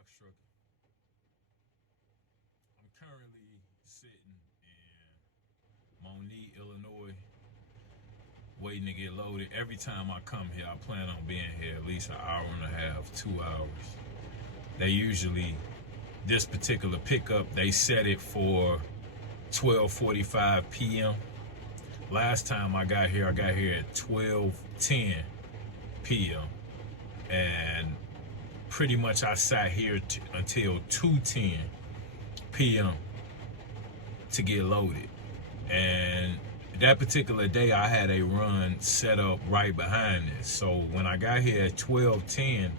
box trucking. I'm currently sitting in Monique, Illinois, waiting to get loaded. Every time I come here, I plan on being here at least an hour and a half, 2 hours. They usually, this particular pickup, they set it for 12:45 p.m. Last time I got here at 12:10 p.m. and pretty much I sat here until 2:10 p.m. to get loaded. And that particular day I had a run set up right behind this. So when I got here at 12:10,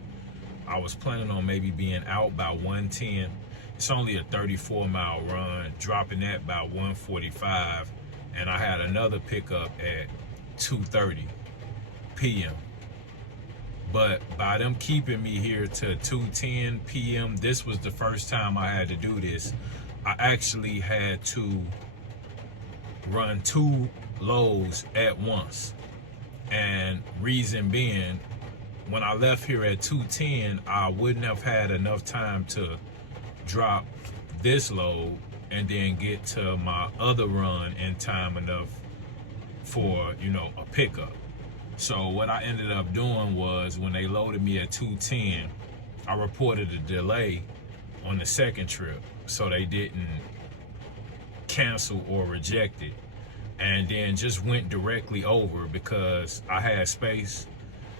I was planning on maybe being out by 1:10. It's only a 34-mile run, dropping that by 1:45, and I had another pickup at 2:30 p.m. But by them keeping me here to 2:10 p.m., this was the first time I had to do this. I actually had to run 2 loads at once. And reason being, when I left here at 2:10, I wouldn't have had enough time to drop this load and then get to my other run in time enough for, a pickup. So what I ended up doing was, when they loaded me at 2:10, I reported a delay on the second trip so they didn't cancel or reject it, and then just went directly over because I had space.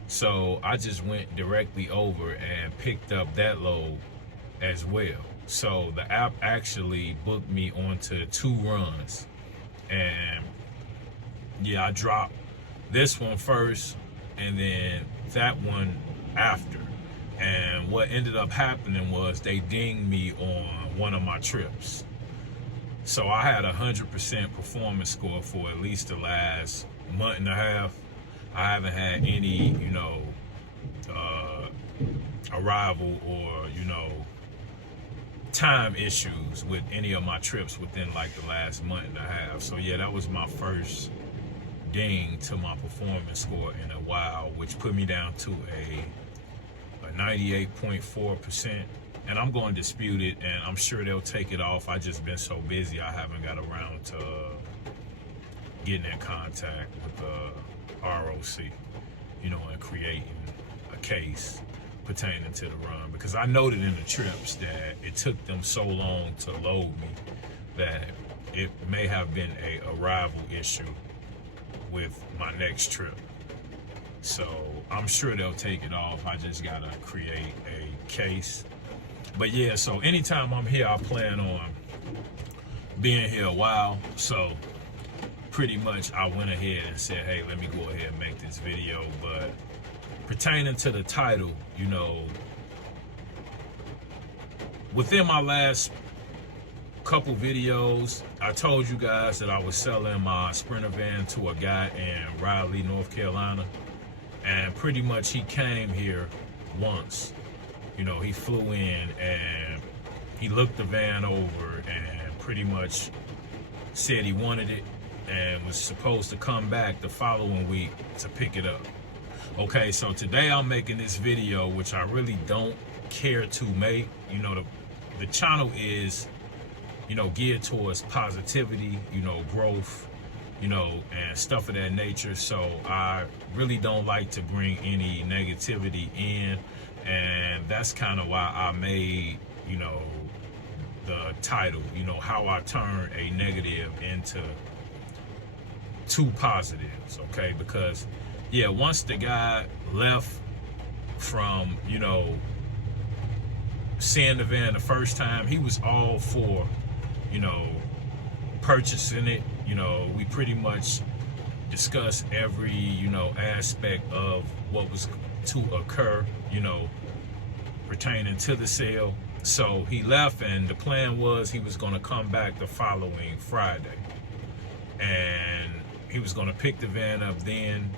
So I just went directly over and picked up that load as well. So the app actually booked me onto 2 runs. And yeah, I dropped this one first and then that one after. And what ended up happening was they dinged me on one of my trips. So I had 100% performance score for at least the last month and a half. I haven't had any, arrival or, time issues with any of my trips within like the last month and a half. So yeah, that was my first ding to my performance score in a while, which put me down to a 98.4%. And I'm going to dispute it, and I'm sure they'll take it off. I just been so busy, I haven't got around to getting in contact with ROC, and creating a case pertaining to the run, because I noted in the trips that it took them so long to load me that it may have been a arrival issue with my next trip. So I'm sure they'll take it off. I just gotta create a case. But yeah, so anytime I'm here, I plan on being here a while. So pretty much I went ahead and said, hey, let me go ahead and make this video. But pertaining to the title, within my last couple videos, I told you guys that I was selling my Sprinter van to a guy in Raleigh, North Carolina. And pretty much he came here once. He flew in and he looked the van over and pretty much said he wanted it and was supposed to come back the following week to pick it up. Okay, so today I'm making this video, which I really don't care to make. The channel is, geared towards positivity, growth, and stuff of that nature. So I really don't like to bring any negativity in. And that's kind of why I made, the title, how I turn a negative into 2 positives, okay? Because, yeah, once the guy left from, seeing the van the first time, he was all for, purchasing it. We pretty much discussed every, aspect of what was to occur, pertaining to the sale. So he left, and the plan was he was going to come back the following Friday. And he was going to pick the van up then.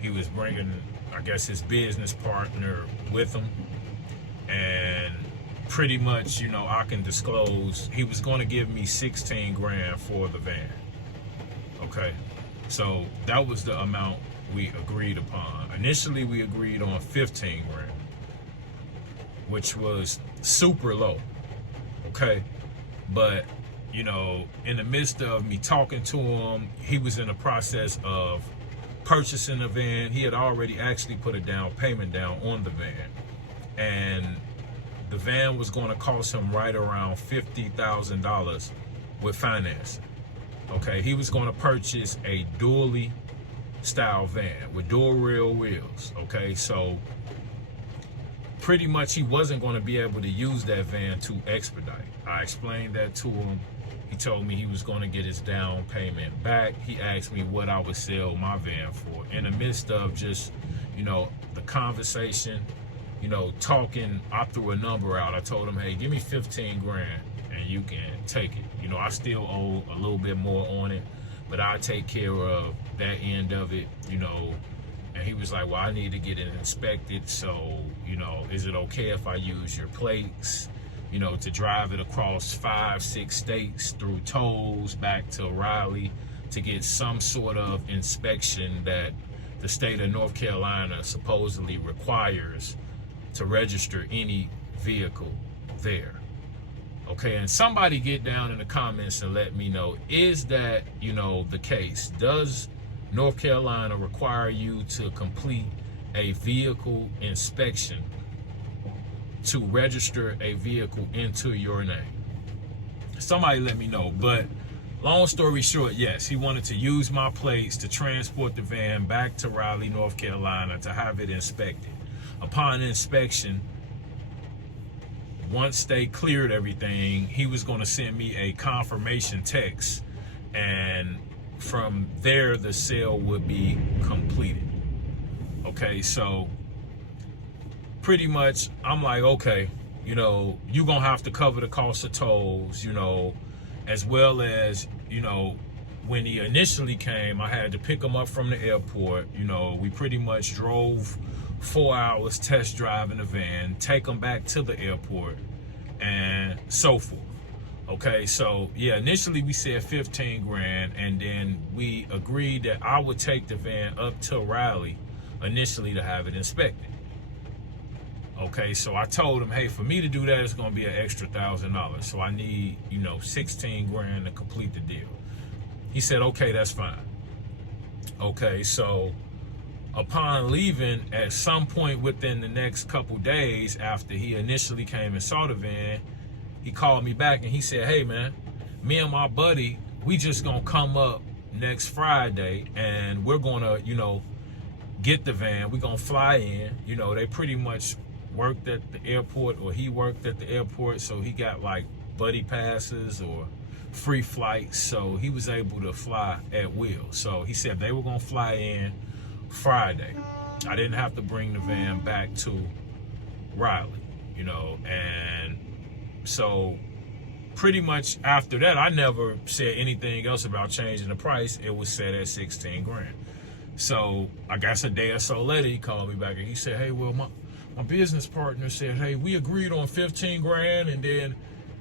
He was bringing, I guess, his business partner with him. And pretty much, I can disclose, he was going to give me 16 grand for the van. Okay. So that was the amount we agreed upon. Initially, we agreed on 15 grand. which was super low. Okay. But, you know, in the midst of me talking to him, he was in the process of purchasing a van. He had already actually put a down payment down on the van. And the van was going to cost him right around $50,000 with financing. Okay, he was going to purchase a dually style van with dual rear wheels. Okay, so pretty much he wasn't going to be able to use that van to expedite. I explained that to him. He told me he was going to get his down payment back. He asked me what I would sell my van for. In the midst of just, you know, the conversation, you know, talking, I threw a number out. I told him, hey, give me 15 grand and you can take it. You know, I still owe a little bit more on it, but I'll take care of that end of it, you know. And he was like, well, I need to get it inspected. So, you know, is it okay if I use your plates, you know, to drive it across 5-6 states through tolls back to Raleigh to get some sort of inspection that the state of North Carolina supposedly requires to register any vehicle there. Okay, and somebody get down in the comments and let me know, is that, you know, the case? Does North Carolina require you to complete a vehicle inspection to register a vehicle into your name? Somebody let me know. But long story short, yes, he wanted to use my plates to transport the van back to Raleigh, North Carolina to have it inspected. Upon inspection, once they cleared everything, he was going to send me a confirmation text, and from there the sale would be completed. Okay, so pretty much I'm like, okay, you know, you're gonna have to cover the cost of tolls, you know, as well as, you know, when he initially came, I had to pick him up from the airport. You know, we pretty much drove 4 hours test driving the van, take him back to the airport, and so forth. Okay, so yeah, initially we said 15 grand, and then we agreed that I would take the van up to Raleigh initially to have it inspected. Okay, so I told him, hey, for me to do that, it's gonna be an extra $1,000. So I need, you know, 16 grand to complete the deal. He said, okay, that's fine. Okay, so upon leaving, at some point within the next couple days after he initially came and saw the van, he called me back and he said, hey man, me and my buddy, we just gonna come up next Friday and we're gonna, you know, get the van. We're gonna fly in. You know, they pretty much worked at the airport, or he worked at the airport, so he got like buddy passes or free flights, so he was able to fly at will. So he said they were gonna fly in Friday. I didn't have to bring the van back to Raleigh, you know. And so pretty much after that, I never said anything else about changing the price. It was set at 16 grand. So I guess a day or so later, he called me back and he said, hey, well, my business partner said, hey, we agreed on 15 grand and then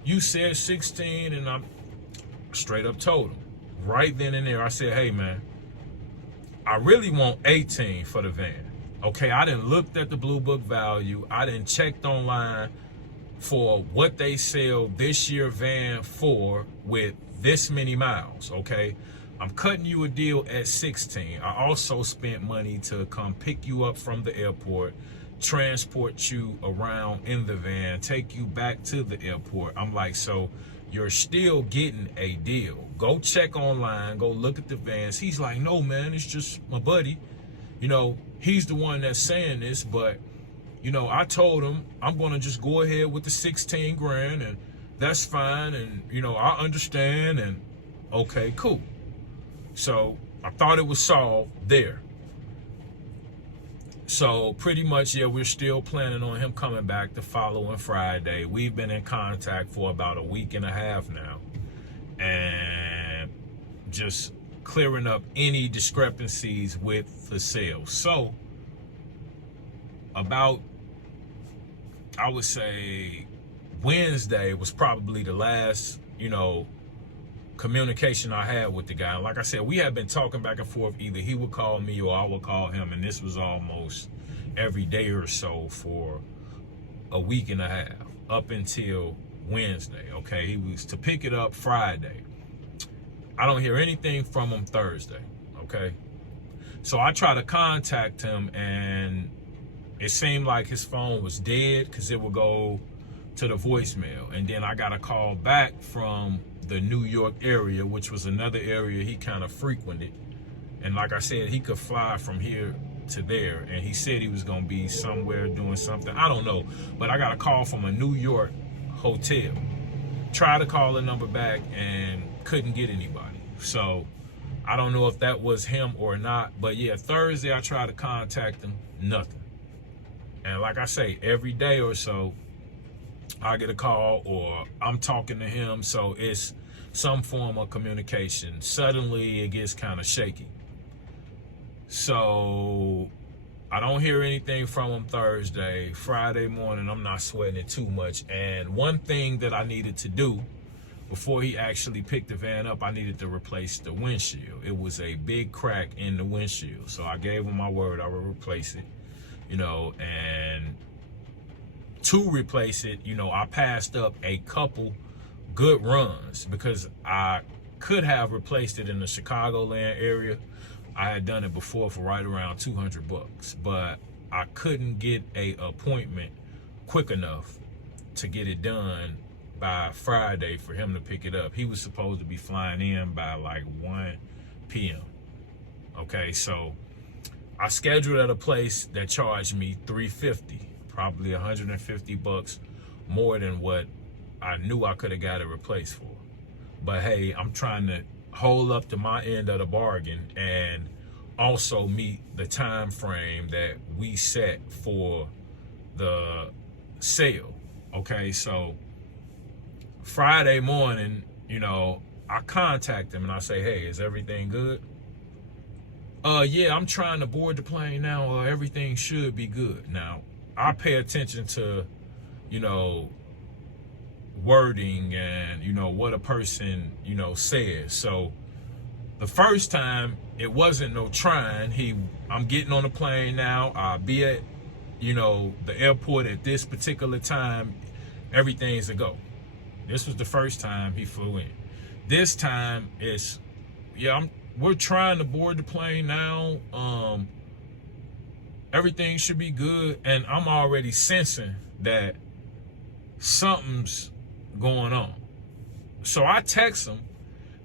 you said 16, and I straight up told him right then and there, I said, hey man, I really want 18 for the van. Okay, I done looked at the Blue Book value. I done checked online for what they sell this year van for with this many miles. Okay, I'm cutting you a deal at 16. I also spent money to come pick you up from the airport, transport you around in the van, take you back to the airport. I'm like, so you're still getting a deal. Go check online, go look at the vans. He's like, no man, it's just my buddy. You know, he's the one that's saying this, but you know, I told him I'm gonna just go ahead with the 16 grand and that's fine, and you know, I understand, and okay, cool. So I thought it was solved there. So pretty much, yeah, we're still planning on him coming back the following Friday. We've been in contact for about a week and a half now, and just clearing up any discrepancies with the sale. So about, I would say Wednesday was probably the last, you know, communication I had with the guy. Like I said, we had been talking back and forth. Either he would call me or I would call him, and this was almost every day or so for a week and a half up until Wednesday. Okay, he was to pick it up Friday. I don't hear anything from him Thursday. Okay, so I try to contact him, and it seemed like his phone was dead because it would go to the voicemail. And then I got a call back from the New York area, which was another area he kind of frequented. And like I said, he could fly from here to there. And he said he was going to be somewhere doing something. I don't know. But I got a call from a New York hotel. Tried to call the number back and couldn't get anybody. So I don't know if that was him or not. But yeah, Thursday I tried to contact him. Nothing. And like I say, every day or so, I get a call or I'm talking to him. So it's some form of communication. Suddenly it gets kind of shaky. So I don't hear anything from him Thursday. Friday morning, I'm not sweating it too much. And one thing that I needed to do before he actually picked the van up, I needed to replace the windshield. It was a big crack in the windshield. So I gave him my word I would replace it, you know, and to replace it, you know, I passed up a couple good runs because I could have replaced it in the Chicagoland area. I had done it before for right around $200, but I couldn't get a appointment quick enough to get it done by Friday for him to pick it up. He was supposed to be flying in by like 1 p.m. Okay, so I scheduled at a place that charged me $350, probably $150 more than what I knew I could have got it replaced for. But hey, I'm trying to hold up to my end of the bargain and also meet the time frame that we set for the sale. Okay, so Friday morning, you know, I contact him and I say, hey, is everything good? Yeah, I'm trying to board the plane now. Everything should be good. Now, I pay attention to, you know, wording and, you know, what a person, you know, says. So the first time it wasn't no trying. I'm getting on the plane now. I'll be at, you know, the airport at this particular time. Everything's a go. This was the first time he flew in. This time it's, yeah, we're trying to board the plane now. Everything should be good. And I'm already sensing that something's going on. So I text him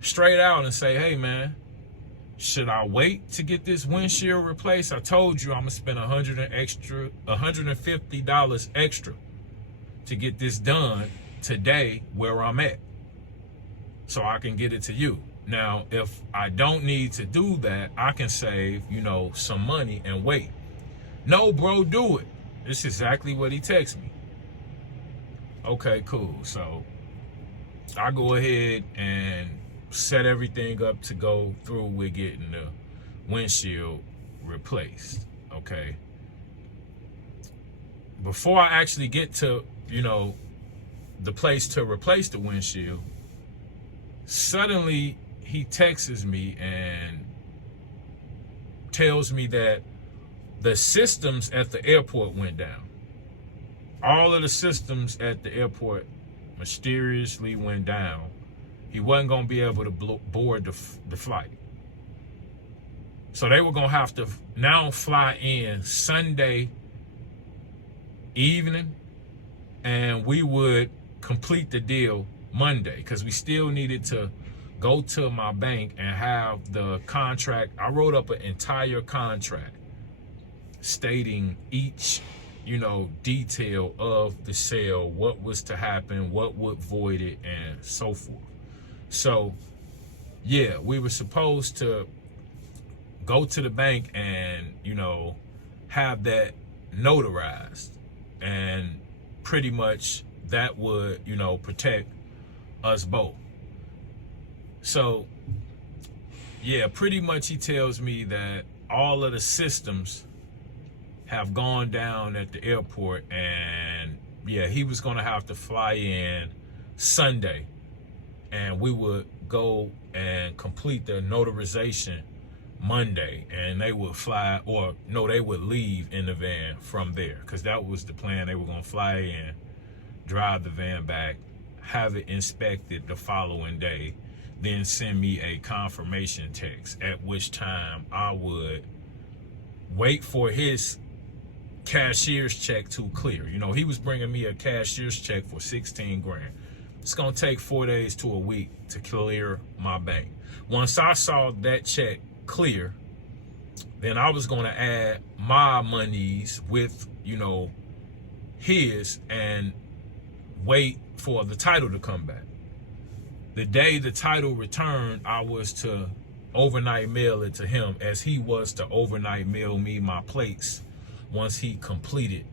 straight out and say, hey man, should I wait to get this windshield replaced? I told you I'm gonna spend $150 extra to get this done today where I'm at, so I can get it to you. Now, if I don't need to do that, I can save, you know, some money and wait. No, bro, do it. It's exactly what he texted me. Okay, cool. So I go ahead and set everything up to go through with getting the windshield replaced. Okay. Before I actually get to, you know, the place to replace the windshield, suddenly he texts me and tells me that the systems at the airport went down. All of the systems at the airport mysteriously went down. He wasn't going to be able to board the flight. So they were going to have to now fly in Sunday evening, and we would complete the deal Monday, because we still needed to go to my bank and have the contract. I wrote up an entire contract stating each, you know, detail of the sale, what was to happen, what would void it, and so forth. So yeah, we were supposed to go to the bank and, you know, have that notarized, and pretty much that would, you know, protect us both. So yeah, pretty much he tells me that all of the systems have gone down at the airport, and yeah, he was going to have to fly in Sunday, and we would go and complete the notarization Monday, and they would fly, or no, they would leave in the van from there, because that was the plan. They were going to fly in, drive the van back, have it inspected the following day, then send me a confirmation text, at which time I would wait for his cashier's check to clear. You know, he was bringing me a cashier's check for 16 grand. It's going to take 4 days to a week to clear my bank. Once I saw that check clear, then I was going to add my monies with, you know, his, and wait for the title to come back. The day the title returned, I was to overnight mail it to him, as he was to overnight mail me my plates once he completed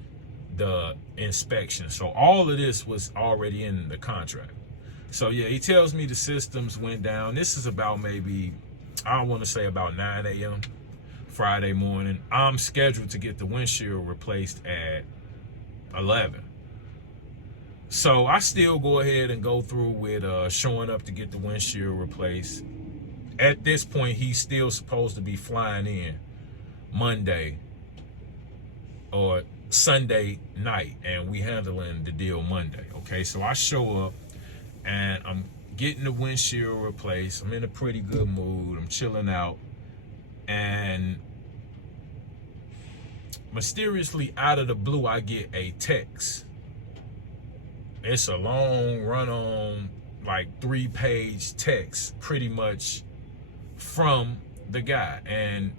the inspection. So all of this was already in the contract. So yeah, he tells me the systems went down. This is about maybe, I don't want to say about 9 a.m. Friday morning. I'm scheduled to get the windshield replaced at 11. So I still go ahead and go through with showing up to get the windshield replaced. At this point, he's still supposed to be flying in Monday or Sunday night, and we handling the deal Monday. Okay, so I show up and I'm getting the windshield replaced. I'm in a pretty good mood. I'm chilling out, and mysteriously out of the blue, I get a text. It's a long run-on, like 3-page text, pretty much, from the guy. And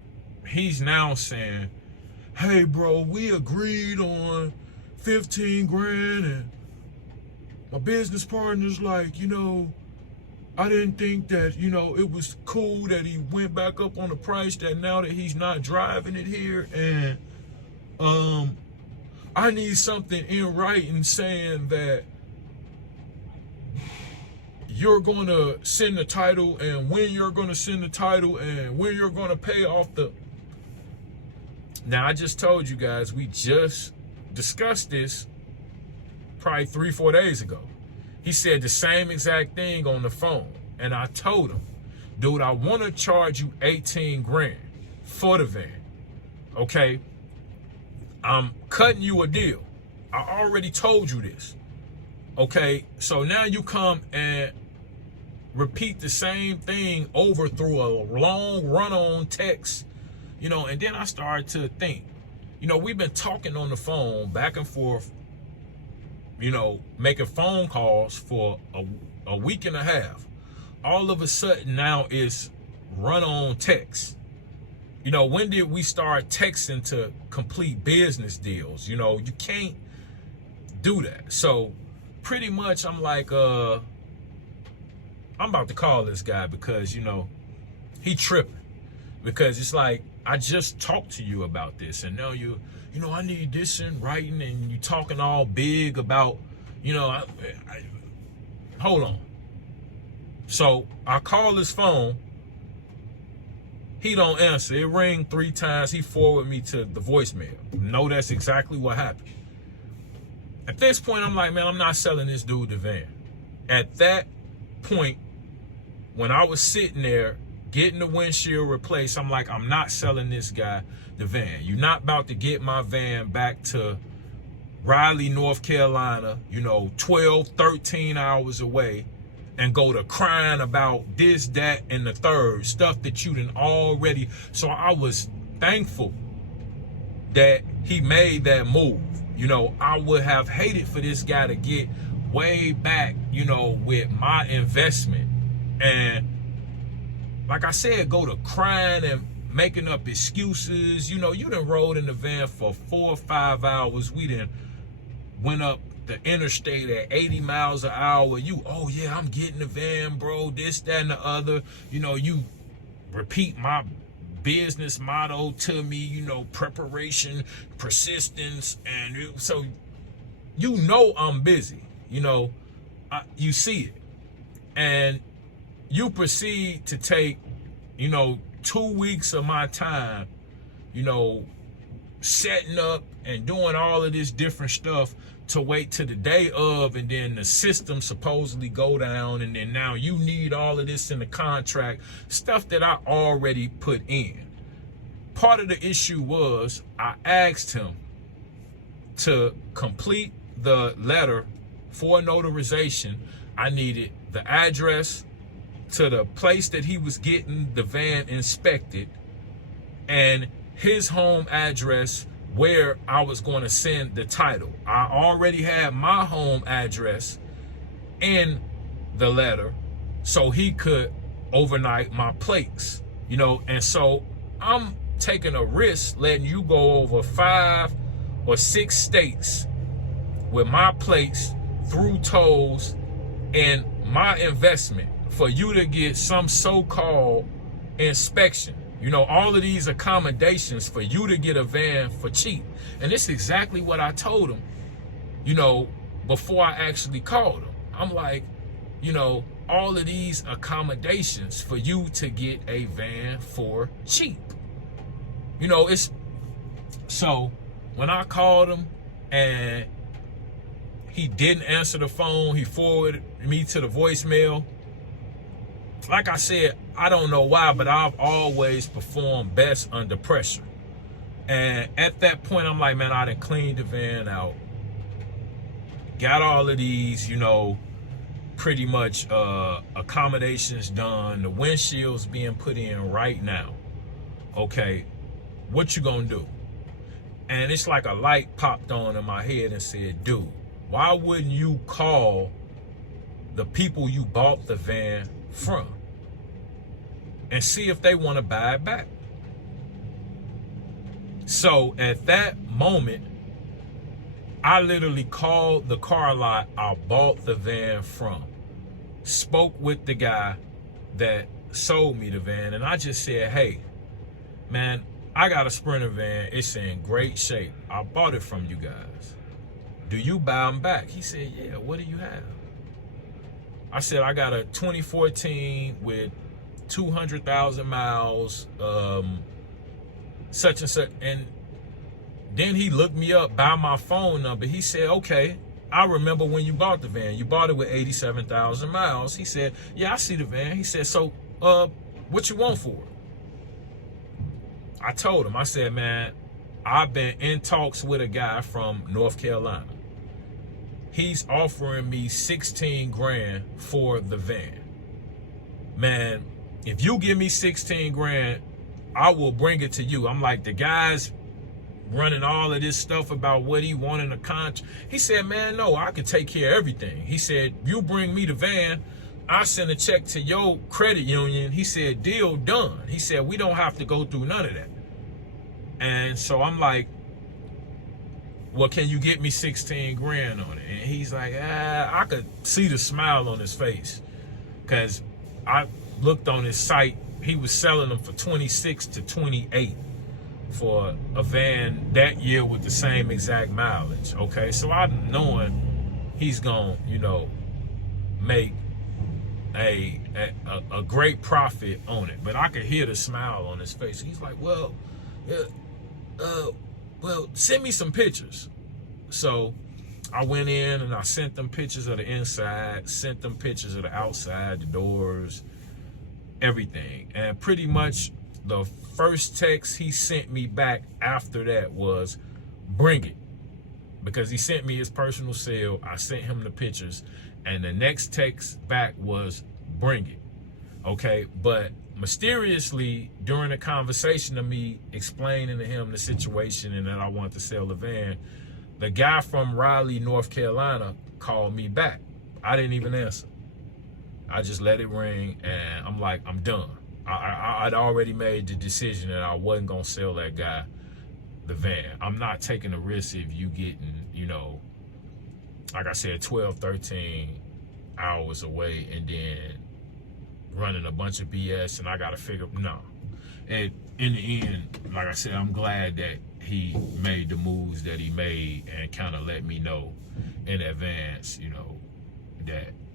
he's now saying, hey bro, we agreed on 15 grand, and my business partner's like, you know, I didn't think that, you know, it was cool that he went back up on the price, that now that he's not driving it here, and I need something in writing saying that you're going to send the title, and when you're going to send the title, and when you're going to pay off the... Now, I just told you guys, we just discussed this probably 3-4 days ago. He said the same exact thing on the phone. And I told him, dude, I want to charge you 18 grand for the van. Okay? I'm cutting you a deal. I already told you this. Okay? So now you come and repeat the same thing over through a long run-on text. You know, and then I started to think, you know, we've been talking on the phone back and forth, you know, making phone calls for a week and a half. All of a sudden now it's run on text. You know, when did we start texting to complete business deals? You know, you can't do that. So pretty much I'm like, I'm about to call this guy, because, you know, he tripping. Because it's like, I just talked to you about this, and now you know, I need this in writing, and you talking all big about, you know, hold on. So I call his phone. He don't answer. It rang 3 times. He forwarded me to the voicemail. No, that's exactly what happened. At this point, I'm like, man, I'm not selling this dude the van. At that point, when I was sitting there getting the windshield replaced, I'm like, I'm not selling this guy the van. You're not about to get my van back to Raleigh, North Carolina, you know, 12, 13 hours away, and go to crying about this, that, and the third, stuff that you done already. So I was thankful that he made that move. You know, I would have hated for this guy to get way back, you know, with my investment. And like I said, go to crying and making up excuses. You know, you done rode in the van for 4 or 5 hours. We done went up the interstate at 80 miles an hour. You, oh yeah, I'm getting the van, bro, this, that, and the other. You know, you repeat my business motto to me, you know, preparation, persistence, and so you know I'm busy. You know, you see it. And you proceed to take, you know, 2 weeks of my time, you know, setting up and doing all of this different stuff to wait to the day of, and then the system supposedly go down, and then now you need all of this in the contract, stuff that I already put in. Part of the issue was I asked him to complete the letter for notarization. I needed the address to the place that he was getting the van inspected, and his home address where I was going to send the title. I already had my home address in the letter so he could overnight my plates, you know. And so I'm taking a risk letting you go over 5 or 6 states with my plates through tolls and my investment for you to get some so-called inspection. You know, all of these accommodations for you to get a van for cheap. And this is exactly what I told him, you know, before I actually called him. I'm like, you know, all of these accommodations for you to get a van for cheap. You know, it's, so when I called him and he didn't answer the phone, he forwarded me to the voicemail. Like I said, I don't know why, but I've always performed best under pressure. And at that point, I'm like, man, I done cleaned the van out. Got all of these, you know, pretty much accommodations done. The windshield's being put in right now. Okay, what you gonna do? And it's like a light popped on in my head and said, dude, why wouldn't you call the people you bought the van from and see if they want to buy it back? So at that moment, I literally called the car lot I bought the van from, spoke with the guy that sold me the van, and I just said, hey, man, I got a Sprinter van. It's in great shape. I bought it from you guys. Do you buy them back? He said, yeah, what do you have? I said, I got a 2014 with 200,000 miles, such and such. And then he looked me up by my phone number. He said, okay, I remember when you bought the van. You bought it with 87,000 miles. He said, yeah, I see the van. He said, so what you want for it? I told him, I said, man, I've been in talks with a guy from North Carolina. He's offering me 16 grand for the van. Man, if you give me 16 grand, I will bring it to you. I'm like, the guy's running all of this stuff about what he wanted a contract. He said, man, no, I can take care of everything. He said, you bring me the van, I send a check to your credit union. He said, deal done. He said, we don't have to go through none of that. And so I'm like, well, can you get me 16 grand on it? And he's like, I could see the smile on his face, because I looked on his site. He was selling them for 26 to 28 for a van that year with the same exact mileage. Okay, so I'm knowing he's gonna, you know, make a great profit on it. But I could hear the smile on his face. He's like, well, well, send me some pictures. So I went in and I sent them pictures of the inside, sent them pictures of the outside, the doors, everything. And pretty much the first text he sent me back after that was, bring it. Because he sent me his personal cell. I sent him the pictures. And the next text back was, bring it. Okay, but mysteriously, during the conversation of me explaining to him the situation and that I wanted to sell the van, the guy from Raleigh, North Carolina called me back. I didn't even answer. I just let it ring, and I'm like, I'm done. I'd already made the decision that I wasn't going to sell that guy the van. I'm not taking a risk if you getting, you know, like I said, 12, 13 hours away and then running a bunch of BS, and I got to figure, no. And in the end, like I said, I'm glad that he made the moves that he made and kind of let me know in advance, you know,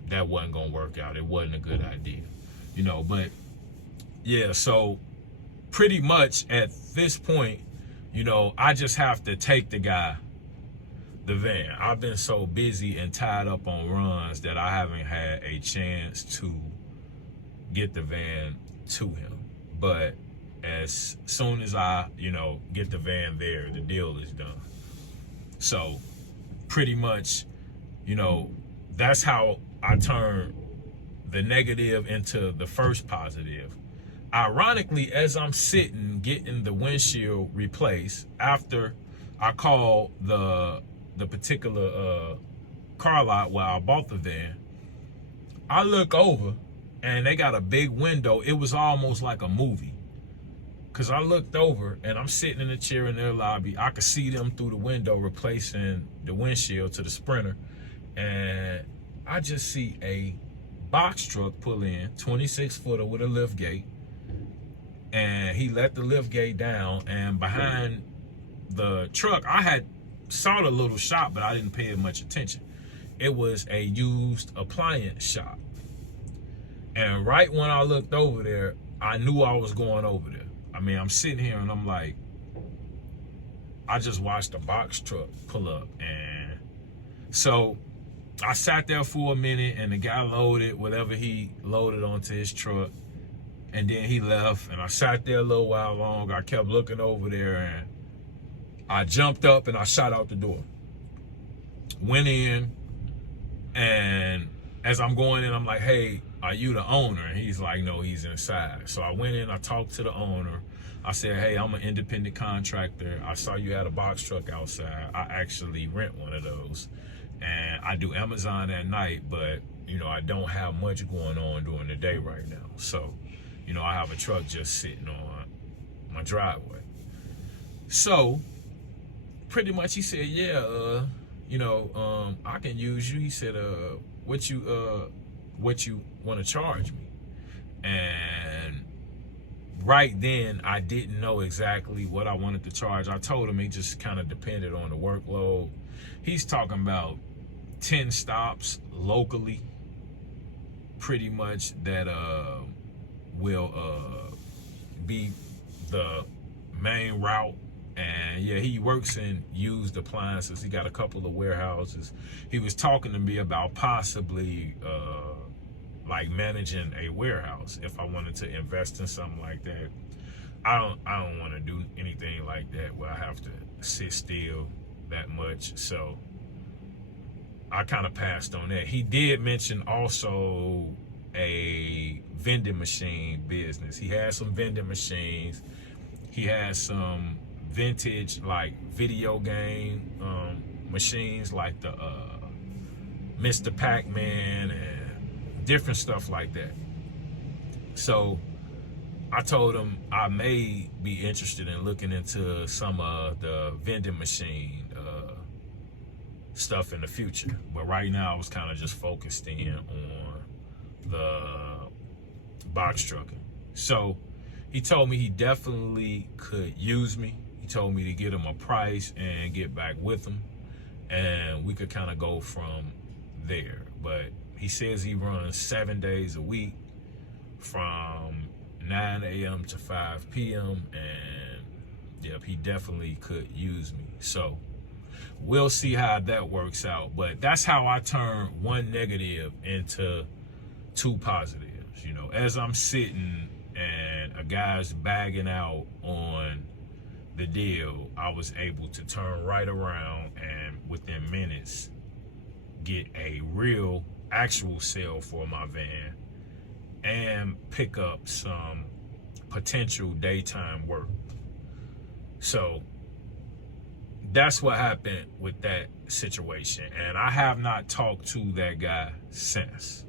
that wasn't going to work out. It wasn't a good idea, you know. But yeah, so pretty much at this point, you know, I just have to take the van. I've been so busy and tied up on runs that I haven't had a chance to get the van to him. But as soon as I, you know, get the van there, the deal is done. So pretty much, you know, that's how I turn the negative into the first positive. Ironically, as I'm sitting getting the windshield replaced, after I call the particular car lot where I bought the van, I look over and they got a big window. It was almost like a movie, because I looked over and I'm sitting in a chair in their lobby. I could see them through the window replacing the windshield to the Sprinter, and I just see a box truck pull in, 26-footer with a lift gate, and he let the lift gate down, and behind the truck, I had saw the little shop, but I didn't pay it much attention. It was a used appliance shop. And right when I looked over there, I knew I was going over there. I mean, I'm sitting here and I'm like, I just watched a box truck pull up. And so I sat there for a minute, and the guy loaded whatever he loaded onto his truck, and then he left, and I sat there a little while longer. I kept looking over there, and I jumped up and I shot out the door. Went in, and as I'm going in, I'm like, hey, are you the owner? And he's like, no, he's inside. So I went in, I talked to the owner. I said, hey, I'm an independent contractor. I saw you had a box truck outside. I actually rent one of those. And I do Amazon at night, but, you know, I don't have much going on during the day right now. So, you know, I have a truck just sitting on my driveway. So pretty much he said, yeah, you know, I can use you. He said, what you want to charge me? And right then I didn't know exactly what I wanted to charge. I told him it just kind of depended on the workload. He's talking about 10 stops locally, pretty much, that will be the main route. And yeah, he works in used appliances. He got a couple of warehouses. He was talking to me about possibly like managing a warehouse if I wanted to invest in something like that. I don't want to do anything like that where I have to sit still that much. So I kind of passed on that. He did mention also a vending machine business. He has some vending machines. He has some vintage like video game machines, like the Mr. Pac-Man and different stuff like that. So I told him I may be interested in looking into some of the vending machine stuff in the future, but right now I was kind of just focused in on the box trucking. So he told me he definitely could use me. He told me to get him a price and get back with him, and we could kind of go from there. But he says he runs 7 days a week from 9 a.m. to 5 p.m. and yep, he definitely could use me. So we'll see how that works out. But that's how I turn one negative into two positives. You know, as I'm sitting and a guy's bagging out on the deal, I was able to turn right around and within minutes get a real actual sale for my van and pick up some potential daytime work. So that's what happened with that situation. And I have not talked to that guy since.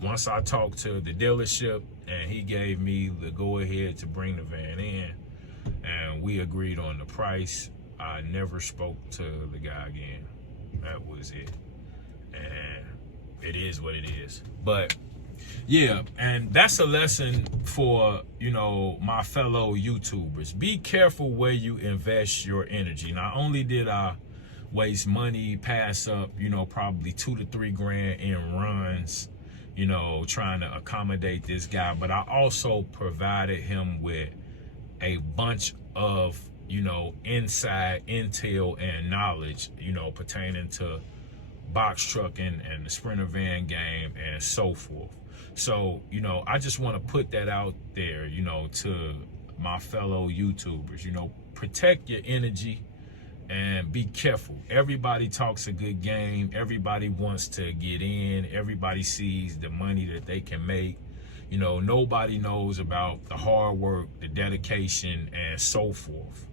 Once I talked to the dealership and he gave me the go ahead to bring the van in and we agreed on the price, I never spoke to the guy again. That was it. And it is what it is. But yeah, and that's a lesson for, you know, my fellow YouTubers. Be careful where you invest your energy. Not only did I waste money, pass up, you know, probably $2 to $3 grand in runs, you know, trying to accommodate this guy, but I also provided him with a bunch of you know, inside intel and knowledge, you know, pertaining to box trucking and the Sprinter van game and so forth. So, you know, I just want to put that out there, you know, to my fellow YouTubers. You know, protect your energy and be careful. Everybody talks a good game. Everybody wants to get in. Everybody sees the money that they can make. You know, nobody knows about the hard work, the dedication, and so forth,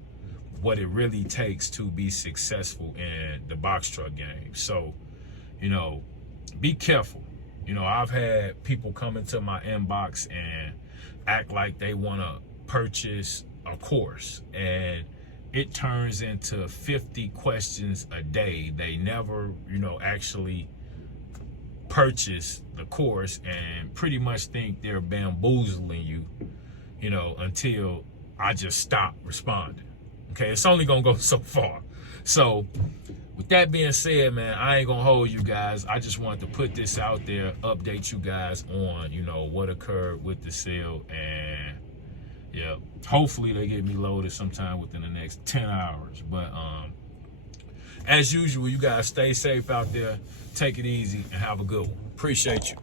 what it really takes to be successful in the box truck game. So, you know, be careful. You know, I've had people come into my inbox and act like they want to purchase a course, and it turns into 50 questions a day. They never, you know, actually purchase the course and pretty much think they're bamboozling you, you know, until I just stop responding. Okay, it's only gonna go so far. So with that being said, man, I ain't gonna hold you guys. I just wanted to put this out there, update you guys on, you know, what occurred with the sale. And yeah, hopefully they get me loaded sometime within the next 10 hours. But as usual, you guys stay safe out there, take it easy, and have a good one. Appreciate you.